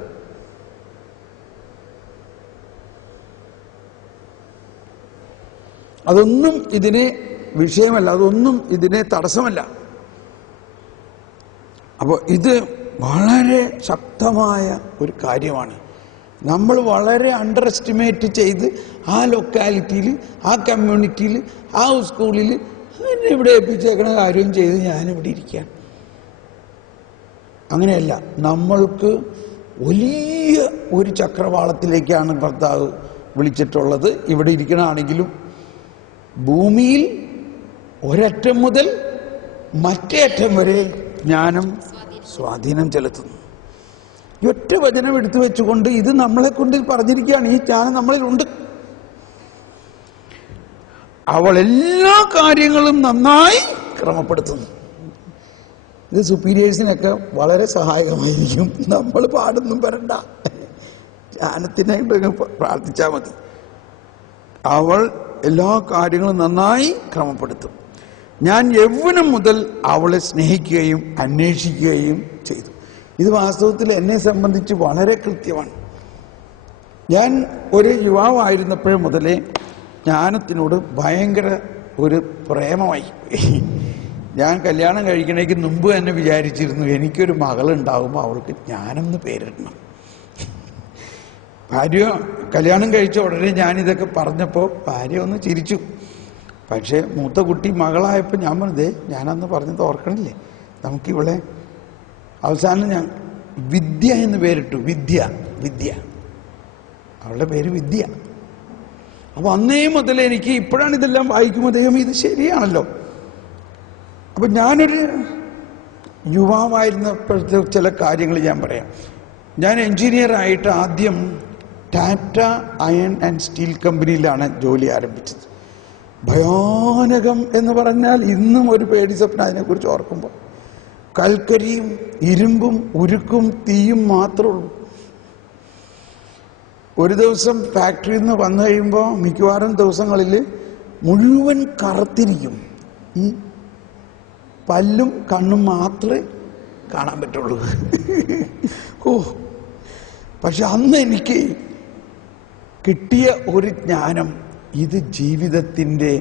അതൊന്നും ഇതിനെ വിഷയമല്ല, അതൊന്നും ഇതിനെ തടസ്സമല്ല. അപ്പോൾ ഇത് വളരെ ശക്തമായ ഒരു കാര്യമാണ്. നമ്മൾ വളരെ അണ്ടർ എസ്റ്റിമേറ്റ് ചെയ്ത് ആ ലൊക്കാലിറ്റിയിൽ, ആ കമ്മ്യൂണിറ്റിയിൽ, ആ സ്കൂളിൽ എന്നെ ഇവിടെ ഏൽപ്പിച്ചേക്കണ കാര്യം ചെയ്ത് ഞാനിവിടെ ഇരിക്കാൻ. അങ്ങനെയല്ല. നമ്മൾക്ക് വലിയ ഒരു ചക്രവാളത്തിലേക്കാണ് ഭർത്താവ് വിളിച്ചിട്ടുള്ളത്. ഇവിടെ ഇരിക്കണമെങ്കിലും ഭൂമിയിൽ ഒരറ്റം മുതൽ മറ്റേ അറ്റം വരെ ജ്ഞാനം സ്വാധീനം ചെലുത്തുന്നു. ഈ ഒറ്റ വചനം എടുത്തു വെച്ചുകൊണ്ട് ഇത് നമ്മളെ കൊണ്ട് പറഞ്ഞിരിക്കുകയാണ്. ഈ ജ്ഞാനം നമ്മളിലുണ്ട്. അവൾ എല്ലാ കാര്യങ്ങളും നന്നായി ക്രമപ്പെടുത്തുന്നു. ഇത് സുപ്പീരിയേഴ്സിനൊക്കെ വളരെ സഹായകമായിരിക്കും. നമ്മൾ പാടൊന്നും വരണ്ട, ജ്ഞാനത്തിനായിട്ട് പ്രാർത്ഥിച്ചാൽ മതി. അവൾ എല്ലാ കാര്യങ്ങളും നന്നായി ക്രമപ്പെടുത്തും. ഞാൻ യൗവനം മുതൽ അവളെ സ്നേഹിക്കുകയും അന്വേഷിക്കുകയും ചെയ്തു. ഇത് വാസ്തവത്തിൽ എന്നെ സംബന്ധിച്ച് വളരെ കൃത്യമാണ്. ഞാൻ ഒരു യുവാവായിരുന്നപ്പോഴേ മുതലേ ജ്ഞാനത്തിനോട് ഭയങ്കര ഒരു പ്രേമമായി. ഞാൻ കല്യാണം കഴിക്കണേക്ക് മുമ്പ് തന്നെ വിചാരിച്ചിരുന്നു എനിക്കൊരു മകളുണ്ടാകുമ്പോൾ അവൾക്ക് ജ്ഞാനം എന്ന് പേരിടണം. ഭാര്യ കല്യാണം കഴിച്ച ഉടനെ ഞാനിതൊക്കെ പറഞ്ഞപ്പോൾ ഭാര്യ ഒന്ന് ചിരിച്ചു. പക്ഷേ മൂത്ത കുട്ടി മകളായപ്പോൾ ഞാൻ പറഞ്ഞതേ ഞാനന്ന് പറഞ്ഞത് ഓർക്കണില്ലേ, നമുക്കിവളെ അവസാനം ഞാൻ വിദ്യ എന്ന് പേരിട്ടു. വിദ്യ വിദ്യ അവളുടെ പേര് വിദ്യ. അപ്പൊ അന്നേ മുതൽ എനിക്ക് ഇപ്പോഴാണ് ഇതെല്ലാം വായിക്കുമ്പോൾ ദൈവം ഇത് ശരിയാണല്ലോ. അപ്പൊ ഞാനൊരു യുവാവായിരുന്നപ്പോഴത്തെ ചില കാര്യങ്ങൾ ഞാൻ പറയാം. ഞാൻ എഞ്ചിനീയർ ആയിട്ട് ആദ്യം ടാറ്റ അയൺ ആൻഡ് സ്റ്റീൽ കമ്പനിയിലാണ് ജോലി ആരംഭിച്ചത്. ഭയാനകം എന്ന് പറഞ്ഞാൽ ഇന്നും ഒരു പേടി സ്വപ്നം അതിനെക്കുറിച്ച് ഓർക്കുമ്പോൾ. കൽക്കരിയും ഇരുമ്പും ഉരുക്കും തീയും മാത്രമേ ഉള്ളൂ. ഒരു ദിവസം ഫാക്ടറിയിൽ നിന്ന് വന്നു കഴിയുമ്പോൾ മിക്കവാറും ദിവസങ്ങളിൽ മുഴുവൻ കറുത്തിരിക്കും. ഈ പല്ലും കണ്ണും മാത്രമേ കാണാൻ പറ്റുള്ളൂ. ഓ, പക്ഷെ അന്ന് എനിക്ക് കിട്ടിയ ഒരു ജ്ഞാനം, ഇത് ജീവിതത്തിൻ്റെ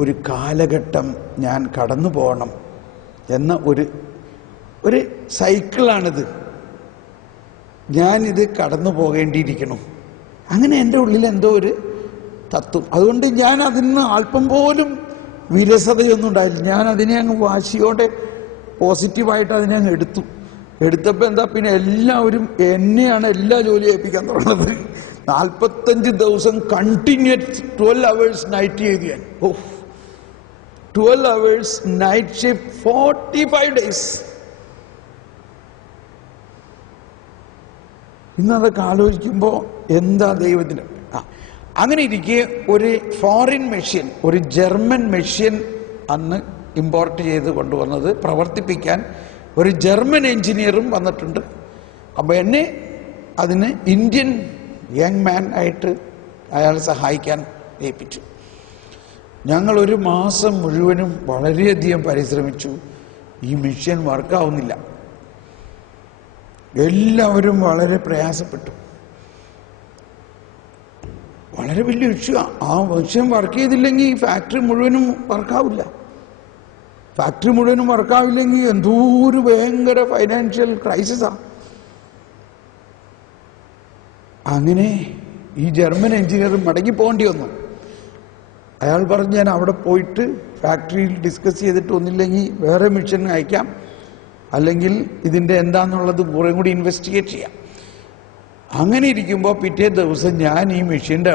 ഒരു കാലഘട്ടം ഞാൻ കടന്നു പോകണം എന്ന ഒരു സൈക്കിളാണിത്. ഞാനിത് കടന്നു പോകേണ്ടിയിരിക്കണം. അങ്ങനെ എൻ്റെ ഉള്ളിൽ എന്തോ ഒരു തത്വം. അതുകൊണ്ട് ഞാൻ അതിന് അല്പം പോലും വിരസതയൊന്നും ഉണ്ടായില്ല. ഞാൻ അതിനെ അങ്ങ് വാശിയോടെ പോസിറ്റീവായിട്ട് അതിനെ അങ്ങ് എടുത്തപ്പോൾ എന്താ, പിന്നെ എല്ലാവരും എന്നെയാണ് എല്ലാ ജോലി ഏൽപ്പിക്കാൻ തുടങ്ങുന്നത്. 45 ദിവസം കണ്ടിന്യൂസ് 12 hours നൈറ്റ് ചെയ്തു ഞാൻ. 12 hours നൈറ്റ് ഷിഫ്റ്റ് 45 days. ഇന്നതൊക്കെ ആലോചിക്കുമ്പോൾ എന്താ ദൈവത്തിന്. അങ്ങനെ ഇരിക്കെ ഒരു ഫോറിൻ മെഷീൻ, ഒരു ജർമ്മൻ മെഷീൻ അന്ന് ഇമ്പോർട്ട് ചെയ്ത് കൊണ്ടുവന്നത് പ്രവർത്തിപ്പിക്കാൻ ഒരു ജർമ്മൻ എഞ്ചിനീയറും വന്നിട്ടുണ്ട്. അപ്പോൾ എന്നെ അതിന് ഇന്ത്യൻ യങ് മാൻ ആയിട്ട് അയാൾ സഹായിക്കാൻ ഏൽപ്പിച്ചു. ഞങ്ങൾ ഒരു മാസം മുഴുവനും വളരെയധികം പരിശ്രമിച്ചു. ഈ മെഷീൻ വർക്കാവുന്നില്ല. എല്ലാവരും വളരെ പ്രയാസപ്പെട്ടു. വളരെ വലിയ ഇഷ്യൂ. ആ മെഷീൻ വർക്ക് ചെയ്തില്ലെങ്കിൽ ഈ ഫാക്ടറി മുഴുവനും വർക്കാവില്ല. ഫാക്ടറി മുഴുവനും വർക്കാവില്ലെങ്കിൽ എന്തോ ഒരു ഭയങ്കര ഫൈനാൻഷ്യൽ ക്രൈസിസാണ്. അങ്ങനെ ഈ ജർമ്മൻ എഞ്ചിനീയർ മടങ്ങി പോകേണ്ടി വന്നു. അയാൾ പറഞ്ഞു, ഞാൻ അവിടെ പോയിട്ട് ഫാക്ടറിയിൽ ഡിസ്കസ് ചെയ്തിട്ട് ഒന്നില്ലെങ്കിൽ വേറെ മെഷീൻ അയക്കാം, അല്ലെങ്കിൽ ഇതിൻ്റെ എന്താണെന്നുള്ളത് കുറേ കൂടി ഇൻവെസ്റ്റിഗേറ്റ് ചെയ്യാം. അങ്ങനെ ഇരിക്കുമ്പോൾ പിറ്റേ ദിവസം ഞാൻ ഈ മെഷീൻ്റെ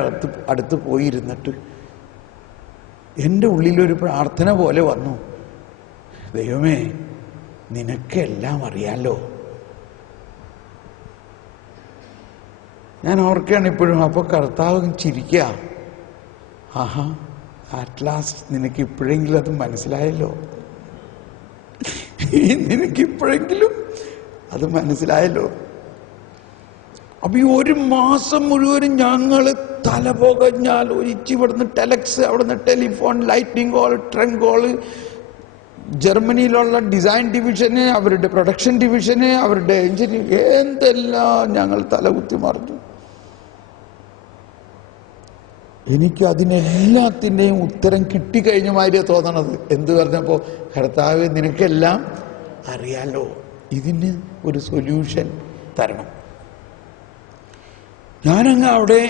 അടുത്ത് പോയിരുന്നിട്ട് എൻ്റെ ഉള്ളിലൊരു പ്രാർത്ഥന പോലെ വന്നു. ദൈവമേ, നിനക്കെല്ലാം അറിയാലോ. ഞാൻ ഓർക്കുകയാണ് ഇപ്പോഴും. അപ്പോൾ കർത്താവ് ചിരിക്കുക, ആഹാ, അറ്റ് ലാസ്റ്റ് നിനക്ക് ഇപ്പോഴെങ്കിലും അത് മനസ്സിലായല്ലോ, നിനക്കിപ്പോഴെങ്കിലും അത് മനസ്സിലായല്ലോ. അപ്പൊ ഈ ഒരു മാസം മുഴുവനും ഞങ്ങൾ തല പോകഞ്ഞാൽ ഒരിച്ച്, ഇവിടുന്ന് ടെലക്സ്, അവിടുന്ന് telephone, lighting call, trunk call, ജർമ്മനിയിലുള്ള ഡിസൈൻ ഡിവിഷന്, അവരുടെ പ്രൊഡക്ഷൻ ഡിവിഷന്, അവരുടെ എഞ്ചിനീയർ, എന്തെല്ലാം ഞങ്ങൾ തലകുത്തി മറിഞ്ഞു. എനിക്ക് അതിനെല്ലാത്തിൻ്റെയും ഉത്തരം കിട്ടിക്കഴിഞ്ഞ മാതിരിയാണ് തോന്നണത്. എന്ത് പറഞ്ഞപ്പോൾ, കർത്താവ് നിനക്കെല്ലാം അറിയാലോ, ഇതിന് ഒരു സൊല്യൂഷൻ തരണം. ഞാനങ്ങ് അവിടെ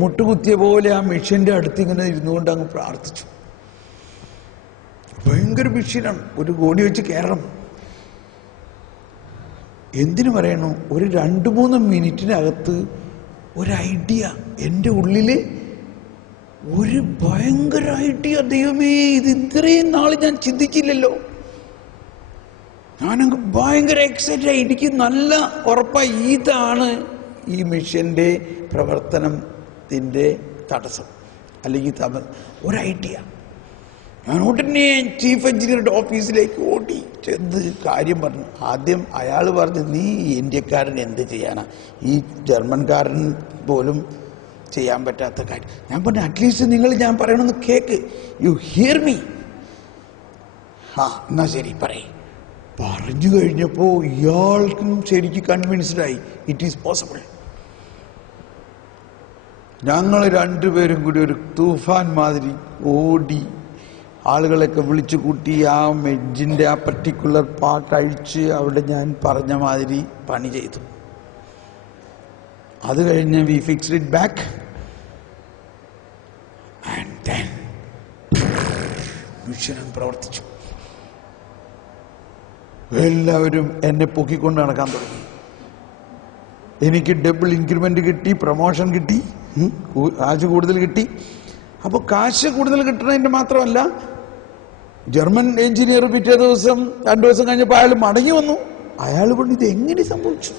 മുട്ടുകുത്തിയ പോലെ ആ മെഷീൻ്റെ അടുത്ത് ഇങ്ങനെ ഇരുന്നുകൊണ്ട് അങ്ങ് പ്രാർത്ഥിച്ചു. ഭയങ്കര മെഷീനാണ്, ഒരു കോടി വെച്ച് കയറണം. എന്തിനു പറയണു, ഒരു 2-3 മിനിറ്റിനകത്ത് ഒരു ഐഡിയ എൻ്റെ ഉള്ളില്, ഒരു ഭയങ്കര ഐഡിയ. ദൈവമേ, ഇത് ഇത്രയും നാൾ ഞാൻ ചിന്തിച്ചില്ലല്ലോ. ഞാനങ്ങ് ഭയങ്കര എക്സൈറ്റഡ് ആയി. എനിക്ക് നല്ല ഉറപ്പായി ഇതാണ് ഈ മിഷന്റെ പ്രവർത്തനത്തിൻ്റെ തടസ്സം അല്ലെങ്കിൽ ഒരു ഐഡിയ. ഞാൻ ഉടനെ ചീഫ് എഞ്ചിനീയറുടെ ഓഫീസിലേക്ക് ഓടി ചെന്ന് കാര്യം പറഞ്ഞു. ആദ്യം അയാൾ പറഞ്ഞു, നീ ഇന്ത്യക്കാരൻ എന്ത് ചെയ്യാനാ, ഈ ജർമ്മൻകാരൻ പോലും ചെയ്യാൻ പറ്റാത്ത കാര്യം. ഞാൻ പറഞ്ഞു, അറ്റ്ലീസ്റ്റ് നിങ്ങൾ ഞാൻ പറയണമെന്ന് കേക്ക്, യു ഹിയർ മീ. ആ എന്നാ ശരി പറയും. പറഞ്ഞു കഴിഞ്ഞപ്പോൾ ഇയാൾക്കും ശരിക്കും കൺവിൻസ്ഡായി ഇറ്റ് ഈസ് പോസിബിൾ. ഞങ്ങൾ രണ്ടുപേരും കൂടി ഒരു തൂഫാൻ മാതിരി ഓടി ആളുകളൊക്കെ വിളിച്ചു കൂട്ടി ആ മെഡ്ജിൻ്റെ ആ പർട്ടിക്കുലർ പാർട്ട് അഴിച്ച് അവിടെ ഞാൻ പറഞ്ഞ മാതിരി പണി ചെയ്തു. അത് കഴിഞ്ഞ് we fixed it back and then mission പ്രവർത്തിച്ചു. എല്ലാവരും എന്നെ പൊക്കിക്കൊണ്ട് നടക്കാൻ തുടങ്ങി. എനിക്ക് ഡബിൾ ഇൻക്രിമെന്റ് കിട്ടി, പ്രൊമോഷൻ കിട്ടി, കാശ് കൂടുതൽ കിട്ടി. അപ്പോൾ കാശ് കൂടുതൽ കിട്ടുന്നതിൻ്റെ മാത്രമല്ല, ജർമ്മൻ എഞ്ചിനീയർ പിറ്റേ ദിവസം 2 ദിവസം കഴിഞ്ഞപ്പോൾ അയാൾ മടങ്ങി വന്നു. അയാൾ പറഞ്ഞു, ഇത് എങ്ങനെ സംഭവിച്ചു,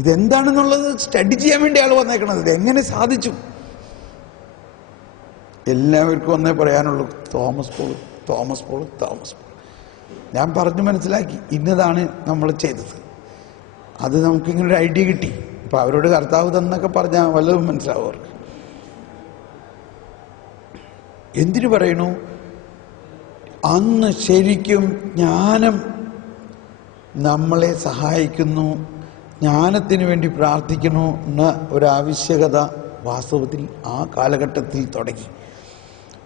ഇതെന്താണെന്നുള്ളത് സ്റ്റഡി ചെയ്യാൻ വേണ്ടി അയാൾ വന്നേക്കണത്, ഇത് എങ്ങനെ സാധിച്ചു. എല്ലാവർക്കും ഒന്നേ പറയാനുള്ളൂ, തോമസ് പോൾ, തോമസ് പോൾ, തോമസ് പോൾ. ഞാൻ പറഞ്ഞു മനസ്സിലാക്കി, ഇന്നതാണ് നമ്മൾ ചെയ്തത്. അത് നമുക്കിങ്ങനൊരു ഐഡിയ കിട്ടി. അപ്പം അവരോട് കർത്താവ് തന്നൊക്കെ പറഞ്ഞാൽ വല്ലതും മനസ്സിലാവും അവർക്ക്. എന്തിനു പറയണു, അന്ന് ശരിക്കും ജ്ഞാനം നമ്മളെ സഹായിക്കുന്നു, ജ്ഞാനത്തിന് വേണ്ടി പ്രാർത്ഥിക്കുന്നു എന്ന ഒരാവശ്യകത വാസ്തവത്തിൽ ആ കാലഘട്ടത്തിൽ തുടങ്ങി.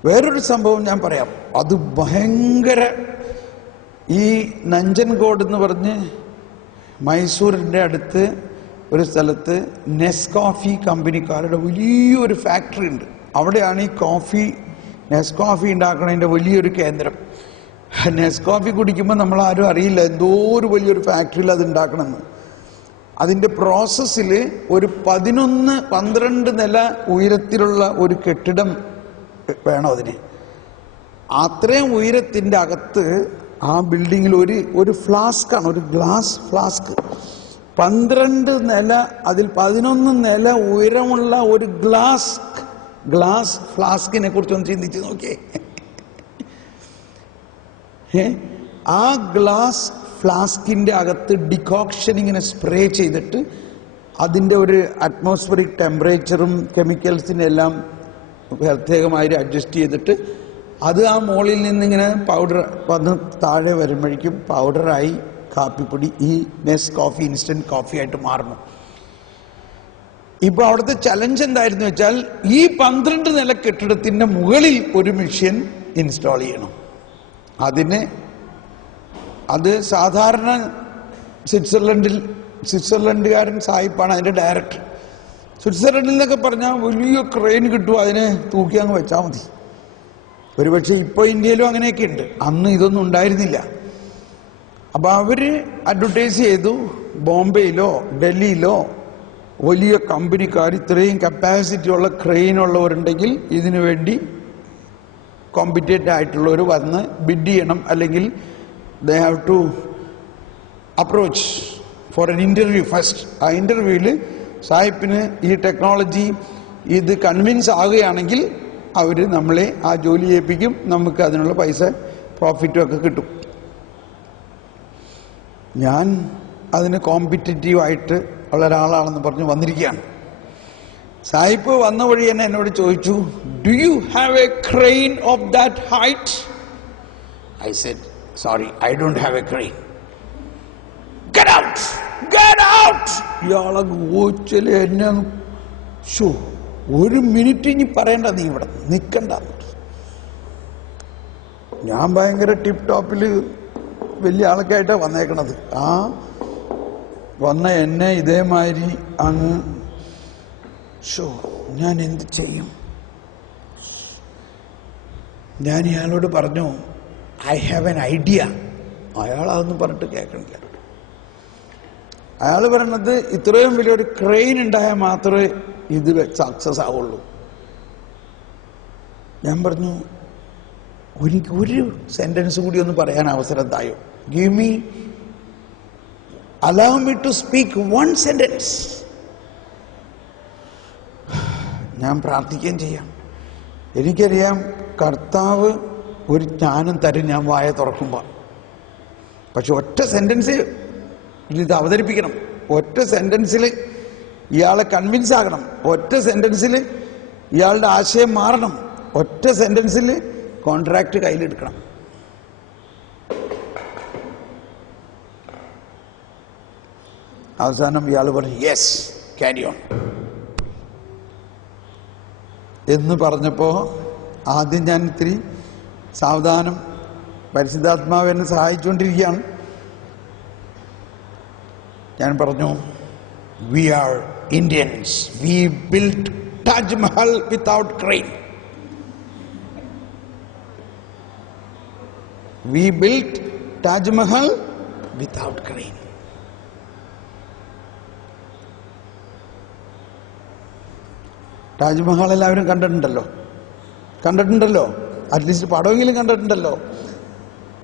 വേറൊരു സംഭവം ഞാൻ പറയാം. അത് ഭയങ്കര, ഈ നഞ്ചൻകോട് എന്ന് പറഞ്ഞ് മൈസൂരിൻ്റെ അടുത്ത് ഒരു സ്ഥലത്ത് നെസ്കോഫി കമ്പനിക്കാരുടെ വലിയൊരു ഫാക്ടറി ഉണ്ട്. അവിടെയാണ് ഈ കോഫി, നെസ്കോഫി ഉണ്ടാക്കുന്നതിൻ്റെ വലിയൊരു കേന്ദ്രം. നെസ്കോഫി കുടിക്കുമ്പോൾ നമ്മൾ ആരും അറിയില്ല എന്തോ ഒരു വലിയൊരു ഫാക്ടറിയിൽ അത് ഉണ്ടാക്കണമെന്ന്. അതിൻ്റെ പ്രോസസ്സിൽ ഒരു 11-12 നില ഉയരത്തിലുള്ള ഒരു കെട്ടിടം വേണം അതിന്. അത്രയും ഉയരത്തിൻ്റെ അകത്ത് ആ ബിൽഡിങ്ങിൽ ഒരു ഫ്ലാസ്കാണ്, ഒരു ഗ്ലാസ് ഫ്ലാസ്ക്. 12 നില, അതിൽ 11 നില ഉയരമുള്ള ഒരു ഗ്ലാസ് ഫ്ലാസ്കിനെ കുറിച്ചൊന്ന് ചിന്തിച്ച് നോക്കിയേ. ആ ഗ്ലാസ് ഫ്ലാസ്കിൻ്റെ അകത്ത് ഡിക്കോക്ഷൻ ഇങ്ങനെ സ്പ്രേ ചെയ്തിട്ട് അതിൻ്റെ ഒരു അറ്റ്മോസ്ഫിയറിക് ടെമ്പറേച്ചറും കെമിക്കൽസിനെ എല്ലാം പ്രത്യേകമായി അഡ്ജസ്റ്റ് ചെയ്തിട്ട് അത് ആ മുകളിൽ നിന്നിങ്ങനെ പൗഡർ വന്ന് താഴെ വരുമ്പോഴേക്കും പൗഡറായി കാപ്പിപ്പൊടി ഈ നെസ്കോഫി ഇൻസ്റ്റന്റ് കോഫി ആയിട്ട് മാറുന്നു. ഇപ്പൊ അവിടുത്തെ ചലഞ്ച് എന്തായിരുന്നു വെച്ചാൽ, ഈ 12 നില കെട്ടിടത്തിന്റെ മുകളിൽ ഒരു മെഷീൻ ഇൻസ്റ്റാൾ ചെയ്യണം. അത് സാധാരണ സ്വിറ്റ്സർലൻഡുകാരൻ സായിപ്പാണ് അതിന്റെ ഡയറക്ടർ. സ്വിറ്റ്സർലൻഡിൽ നിന്നൊക്കെ പറഞ്ഞാൽ വലിയ ക്രെയിൻ കിട്ടും, അതിനെ തൂക്കി അങ്ങ് വെച്ചാൽ മതി. ഒരുപക്ഷെ ഇപ്പോൾ ഇന്ത്യയിലും അങ്ങനെയൊക്കെ ഉണ്ട്, അന്ന് ഇതൊന്നും ഉണ്ടായിരുന്നില്ല. അപ്പൊ അവര് അഡ്വർടൈസ് ചെയ്തു, ബോംബെയിലോ ഡൽഹിയിലോ വലിയ കമ്പനിക്കാർ ഇത്രയും കപ്പാസിറ്റി ഉള്ള ക്രെയിൻ ഉള്ളവരുണ്ടെങ്കിൽ ഇതിനു വേണ്ടി കോമ്പറ്റന്റ് ആയിട്ടുള്ളവർ വന്ന് ബിഡ് ചെയ്യണം, അല്ലെങ്കിൽ they have to approach for an interview first. ആ ഇന്റർവ്യൂവിൽ സാഹിബിന് ഈ ടെക്നോളജി ഇത് കൺവിൻസ് ആകുകയാണെങ്കിൽ അവർ നമ്മളെ ആ ജോലി ചെയ്യിപ്പിക്കും, നമുക്ക് അതിനുള്ള പൈസ പ്രോഫിറ്റും ഒക്കെ കിട്ടും. ഞാൻ അതിന് കോമ്പറ്റീറ്റീവായിട്ട് ഉള്ള ഒരാളാണെന്ന് പറഞ്ഞ് വന്നിരിക്കുകയാണ്. സാഹിബ് വന്ന വഴി തന്നെ എന്നോട് ചോദിച്ചു, do you have a crane of that height? I said, sorry, I don't have a crane. Get out, get out. ഇയാളെ ഓച്ചല് എന്നെ, ഷോ ഒരു മിനിറ്റ് ഇനി പറയണ്ട, നീ ഇവിടെ നിൽക്കണ്ട. ഞാൻ ഭയങ്കര ടിപ്പ് ടോപ്പിൽ വലിയ ആൾക്കായിട്ടാണ് വന്നേക്കണത്. ആ വന്ന എന്നെ ഇതേമാതിരി അങ്ങ്, ഷോ ഞാൻ എന്ത് ചെയ്യും? ഞാൻ ഇയാളോട് പറഞ്ഞു, ഐ ഹാവ് എൻ ഐഡിയ. അയാൾ അതൊന്നും പറഞ്ഞിട്ട് കേൾക്കണില്ല. അയാൾ പറയണത് ഇത്രയും വലിയൊരു ക്രെയിൻ ഉണ്ടായാൽ മാത്രമേ ഇത് സക്സസ് ആവുള്ളൂ. ഞാൻ പറഞ്ഞു, എനിക്ക് ഒരു സെന്റൻസ് കൂടി ഒന്ന് പറയാൻ അവസരം തായോ. allow me to speak one sentence. ഞാൻ പ്രാർത്ഥിക്കുകയും ചെയ്യാം. എനിക്കറിയാം കർത്താവ് ഒരു ജ്ഞാനം തരും ഞാൻ വായ തുറക്കുമ്പോൾ. പക്ഷെ ഒറ്റ സെന്റൻസ് ഇത് അവതരിപ്പിക്കണം. ഒറ്റ സെന്റൻസിൽ ഇയാളെ കൺവിൻസ് ആകണം. ഒറ്റ സെന്റൻസിൽ ഇയാളുടെ ആശയം മാറണം. ഒറ്റ സെന്റൻസിൽ കോൺട്രാക്ട് കയ്യിലെടുക്കണം. അവസാനം ഇയാൾ പറഞ്ഞു യെസ് ക്യാരി ഓൺ എന്ന് പറഞ്ഞപ്പോൾ ആദ്യം ഞാൻ ഇത്തിരി സാവധാനം, പരിശുദ്ധാത്മാവ് എന്നെ സഹായിച്ചുകൊണ്ടിരിക്കുകയാണ്. ഞാൻ പറഞ്ഞു we are Indians, we built Taj Mahal without crane. We built Taj Mahal without crane. Taj Mahal എല്ലാവരും കണ്ടിട്ടുണ്ടല്ലോ, അറ്റ്ലീസ്റ്റ് പടമെങ്കിലും കണ്ടിട്ടുണ്ടല്ലോ.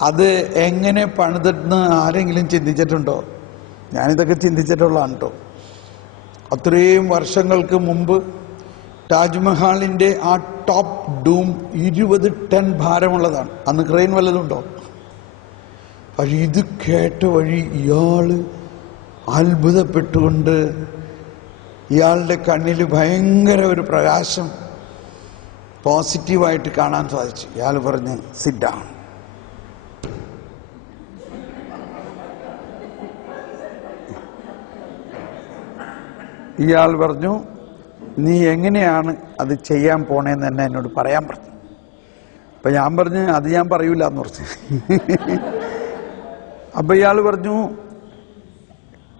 അത് എങ്ങനെ പണിതെന്ന് ആരെങ്കിലും ചിന്തിച്ചിട്ടുണ്ടോ? ഞാനിതൊക്കെ ചിന്തിച്ചിട്ടുള്ളതാണ് കേട്ടോ. അത്രയും വർഷങ്ങൾക്ക് മുമ്പ് താജ്മഹലിൻ്റെ ആ ടോപ്പ് ഡൂം 20 ടൺ ഭാരമുള്ളതാണ്. അന്ന് ക്രെയിൻ വല്ലതുണ്ടോ? പക്ഷെ ഇത് കേട്ട വഴി ഇയാൾ അത്ഭുതപ്പെട്ടുകൊണ്ട് ഇയാളുടെ കണ്ണിൽ ഭയങ്കര ഒരു പ്രകാശം പോസിറ്റീവായിട്ട് കാണാൻ സാധിച്ചു. ഇയാൾ പറഞ്ഞ് സിറ്റ് ഡൗൺ. ഇയാൾ പറഞ്ഞു നീ എങ്ങനെയാണ് അത് ചെയ്യാൻ പോണേന്ന് തന്നെ എന്നോട് പറയാൻ പറഞ്ഞു. അപ്പം ഞാൻ പറഞ്ഞു അത് ഞാൻ പറയൂല എന്ന് പറഞ്ഞു. അപ്പം ഇയാൾ പറഞ്ഞു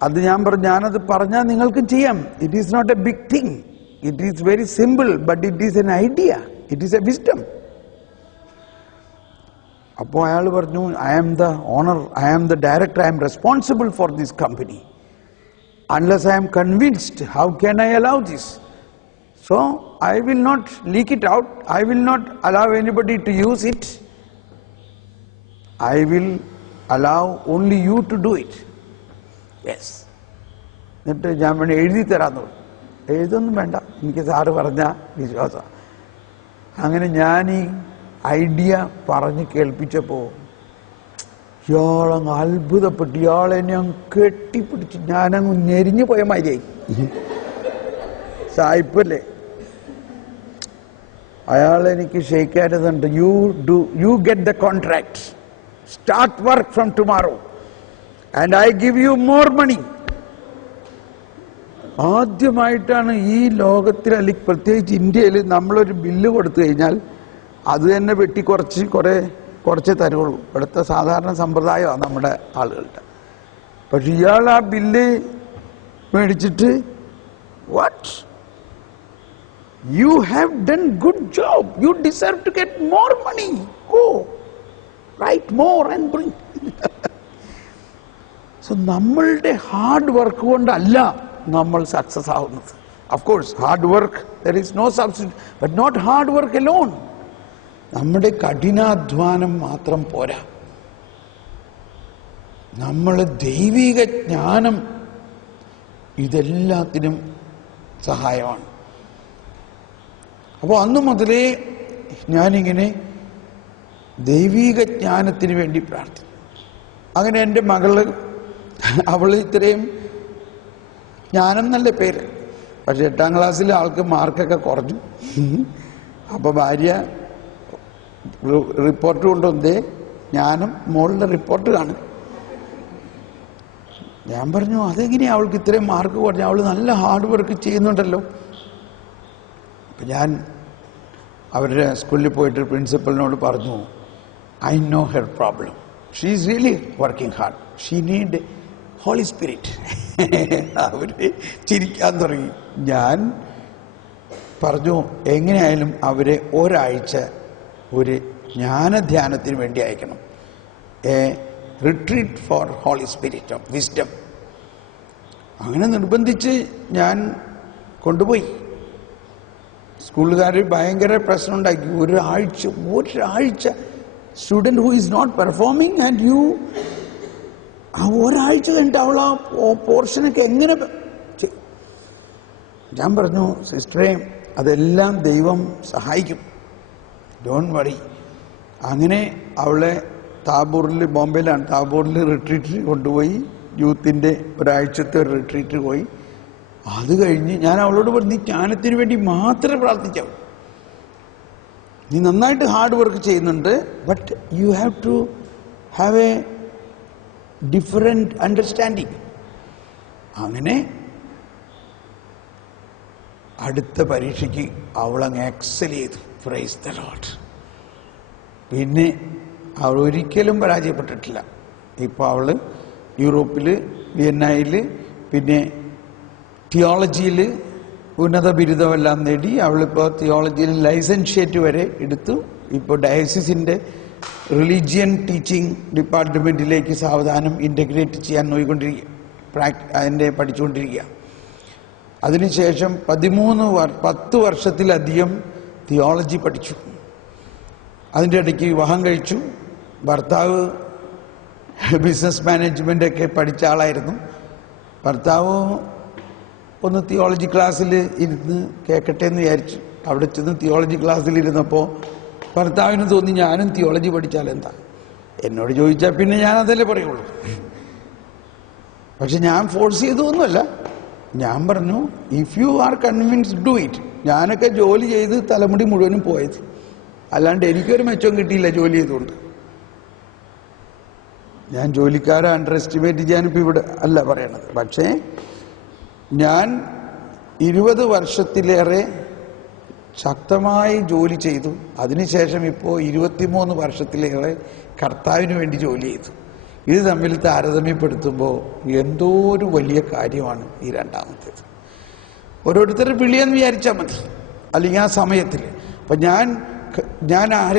അത് ഞാൻ പറഞ്ഞു ഞാനത് പറഞ്ഞാൽ നിങ്ങൾക്കും ചെയ്യാം. It is not a big thing, it is very simple, but it is an idea, it is a wisdom. അപ്പോൾ അയാൾ പറഞ്ഞു I am the owner, I am the director, I am responsible for this company. Unless I am convinced, how can I allow this? So I will not leak it out. I will not allow anybody to use it. I will allow only you to do it. Yes. എന്നിട്ട് ഞാൻ വേണ്ടി എഴുതി തരാമെന്ന് പറഞ്ഞു. എഴുതൊന്നും വേണ്ട, എനിക്ക് sir പറഞ്ഞ വിശ്വാസം. അങ്ങനെ ഞാൻ ഈ ഐഡിയ പറഞ്ഞ് കേൾപ്പിച്ചപ്പോൾ ഇയാളങ്ങ് അത്ഭുതപ്പെട്ടു. ഇയാളെന്നെ അങ്ങ് കെട്ടിപ്പിടിച്ച് ഞാനങ്ങ് ഞെരിഞ്ഞു പോയ മാതിരിയായി. സായിപ്പല്ലേ, അയാളെനിക്ക് ഷെയ്ക്കാരുന്നുണ്ട്. You get the contract, start work from tomorrow and I give you more money. ആദ്യമായിട്ടാണ് ഈ ലോകത്തിൽ, അല്ലെങ്കിൽ പ്രത്യേകിച്ച് ഇന്ത്യയിൽ, നമ്മളൊരു ബില്ല് കൊടുത്തു കഴിഞ്ഞാൽ അത് തന്നെ വെട്ടി കുറച്ചേ തരുള്ളൂ. ഇവിടുത്തെ സാധാരണ സമ്പ്രദായമാണ് നമ്മുടെ ആളുകളുടെ. പക്ഷെ ഇയാൾ ആ ബില്ല് മേടിച്ചിട്ട് what you have done good job, you deserve to get more money, go write more and bring. So നമ്മളുടെ ഹാർഡ് വർക്ക് കൊണ്ടല്ല നമ്മൾ സക്സസ് ആവുന്നത്. Of course hard work, there is no substitute, but not hard work alone. നമ്മുടെ കഠിനാധ്വാനം മാത്രം പോരാ, നമ്മൾ ദൈവിക ജ്ഞാനം ഇതെല്ലാത്തിനും സഹായമാണ്. അപ്പോൾ അന്നു മുതലേ ഞാനിങ്ങനെ ദൈവിക ജ്ഞാനത്തിന് വേണ്ടി പ്രാർത്ഥിക്കും. അങ്ങനെ എൻ്റെ മകള്, അവൾ ഇത്രയും ജ്ഞാനം നല്ല പേര്, പക്ഷെ 8ാം ക്ലാസ്സിലെ ആൾക്ക് മാർക്കൊക്കെ കുറഞ്ഞു. അപ്പോൾ ഭാര്യ റിപ്പോർട്ട് കൊണ്ടുവന്നേ, ഞാനും മോളുടെ റിപ്പോർട്ട് കാണും. ഞാൻ പറഞ്ഞു അതെങ്ങനെയാ അവൾക്ക് ഇത്രയും മാർക്ക് കുറഞ്ഞു, അവൾ നല്ല ഹാർഡ് വർക്ക് ചെയ്യുന്നുണ്ടല്ലോ. അപ്പം ഞാൻ അവരുടെ സ്കൂളിൽ പോയിട്ട് പ്രിൻസിപ്പലിനോട് പറഞ്ഞു I know her problem, she is really working hard, she need holy spirit. അവർ ചിരിക്കാൻ തുടങ്ങി. ഞാൻ പറഞ്ഞു എങ്ങനെയായാലും അവരെ ഒരാഴ്ച ഒരു ജ്ഞാനധ്യാനത്തിന് വേണ്ടി അയക്കണം, a retreat for holy spirit of wisdom. അങ്ങനെ നിർബന്ധിച്ച് ഞാൻ കൊണ്ടുപോയി. സ്കൂളുകാർ ഭയങ്കര പ്രശ്നം ഉണ്ടാക്കി. ഒരാഴ്ച student who is not performing and ആ ഒരാഴ്ച കഴിഞ്ഞിട്ട് അവൾ ആ പോർഷനൊക്കെ എങ്ങനെ ഞാൻ പറഞ്ഞു, സിസ്റ്ററെ അതെല്ലാം ദൈവം സഹായിക്കും, ഡോണ്ട് വറി. അങ്ങനെ അവളെ താബൂറിൽ, ബോംബെയിലാണ്, താബൂറിൽ റിട്രീറ്റിൽ കൊണ്ടുപോയി, യൂത്തിൻ്റെ ഒരാഴ്ചത്തെ ഒരു റിട്രീറ്റ് പോയി. അത് കഴിഞ്ഞ് ഞാൻ അവളോട് പറഞ്ഞു, നീ ജ്ഞാനത്തിന് വേണ്ടി മാത്രമേ പ്രാർത്ഥിക്കാവൂ, നീ നന്നായിട്ട് ഹാർഡ് വർക്ക് ചെയ്യുന്നുണ്ട്, but you have to have a different understanding. അങ്ങനെ അടുത്ത പരീക്ഷയ്ക്ക് അവളങ്ങ് എക്സൽ ചെയ്തു. Praise the lord. പിന്നെ അവൾ ഒരിക്കലും പരാജയപ്പെട്ടിട്ടില്ല. ഇപ്പോൾ അവൾ യൂറോപ്പിൽ, വിയന്നയിൽ, പിന്നെ തിയോളജിയിൽ ഉന്നത ബിരുദമെല്ലാം നേടി. അവളിപ്പോൾ തിയോളജിയിൽ ലൈസൻഷ്യേറ്റ് വരെ എടുത്തു. ഇപ്പോൾ ഡയസിസിൻ്റെ റിലീജിയൻ ടീച്ചിങ് ഡിപ്പാർട്ട്മെൻറ്റിലേക്ക് സാവധാനം ഇൻ്റഗ്രേറ്റ് ചെയ്യാൻ നോക്കിക്കൊണ്ടിരിക്കുക, അതിൻ്റെ പഠിച്ചുകൊണ്ടിരിക്കുക. അതിനുശേഷം 10 വർഷത്തിലധികം തിയോളജി പഠിച്ചു. അതിൻ്റെ ഇടയ്ക്ക് വിവാഹം കഴിച്ചു. ഭർത്താവ് ബിസിനസ് മാനേജ്മെൻ്റൊക്കെ പഠിച്ച ആളായിരുന്നു. ഭർത്താവ് ഒന്ന് തിയോളജി ക്ലാസ്സിൽ ഇരുന്ന് കേൾക്കട്ടെ എന്ന് വിചാരിച്ചു. അവിടെ ചെന്ന് തിയോളജി ക്ലാസ്സിലിരുന്നപ്പോൾ ഭർത്താവിന് തോന്നി, ഞാനും തിയോളജി പഠിച്ചാൽ എന്താ. എന്നോട് ചോദിച്ചാൽ പിന്നെ ഞാൻ അതല്ലേ പറയുള്ളൂ. പക്ഷെ ഞാൻ ഫോഴ്സ് ചെയ്തൊന്നുമല്ല. ഞാൻ പറഞ്ഞു, if you are convinced do it. ഞാനൊക്കെ ജോലി ചെയ്ത് തലമുടി മുഴുവനും പോയത്, അല്ലാണ്ട് എനിക്കൊരു മെച്ചം കിട്ടിയില്ല ജോലി ചെയ്തുകൊണ്ട്. ഞാൻ ജോലിക്കാരെ അണ്ടർ എസ്റ്റിമേറ്റ് ചെയ്യാനിപ്പോൾ ഇവിടെ അല്ല പറയണത്. പക്ഷേ ഞാൻ 20 വർഷത്തിലേറെ ശക്തമായി ജോലി ചെയ്തു. അതിനുശേഷം ഇപ്പോൾ 23 വർഷത്തിലേറെ കർത്താവിന് വേണ്ടി ജോലി ചെയ്തു. ഇത് തമ്മിൽ താരതമ്യപ്പെടുത്തുമ്പോൾ എന്തോ ഒരു വലിയ കാര്യമാണ് ഈ രണ്ടാമത്തേത്. ഓരോരുത്തർ വിളിയെന്ന് വിചാരിച്ചാൽ മതി, അല്ലെങ്കിൽ ആ സമയത്തിൽ. അപ്പം ഞാൻ ആരെ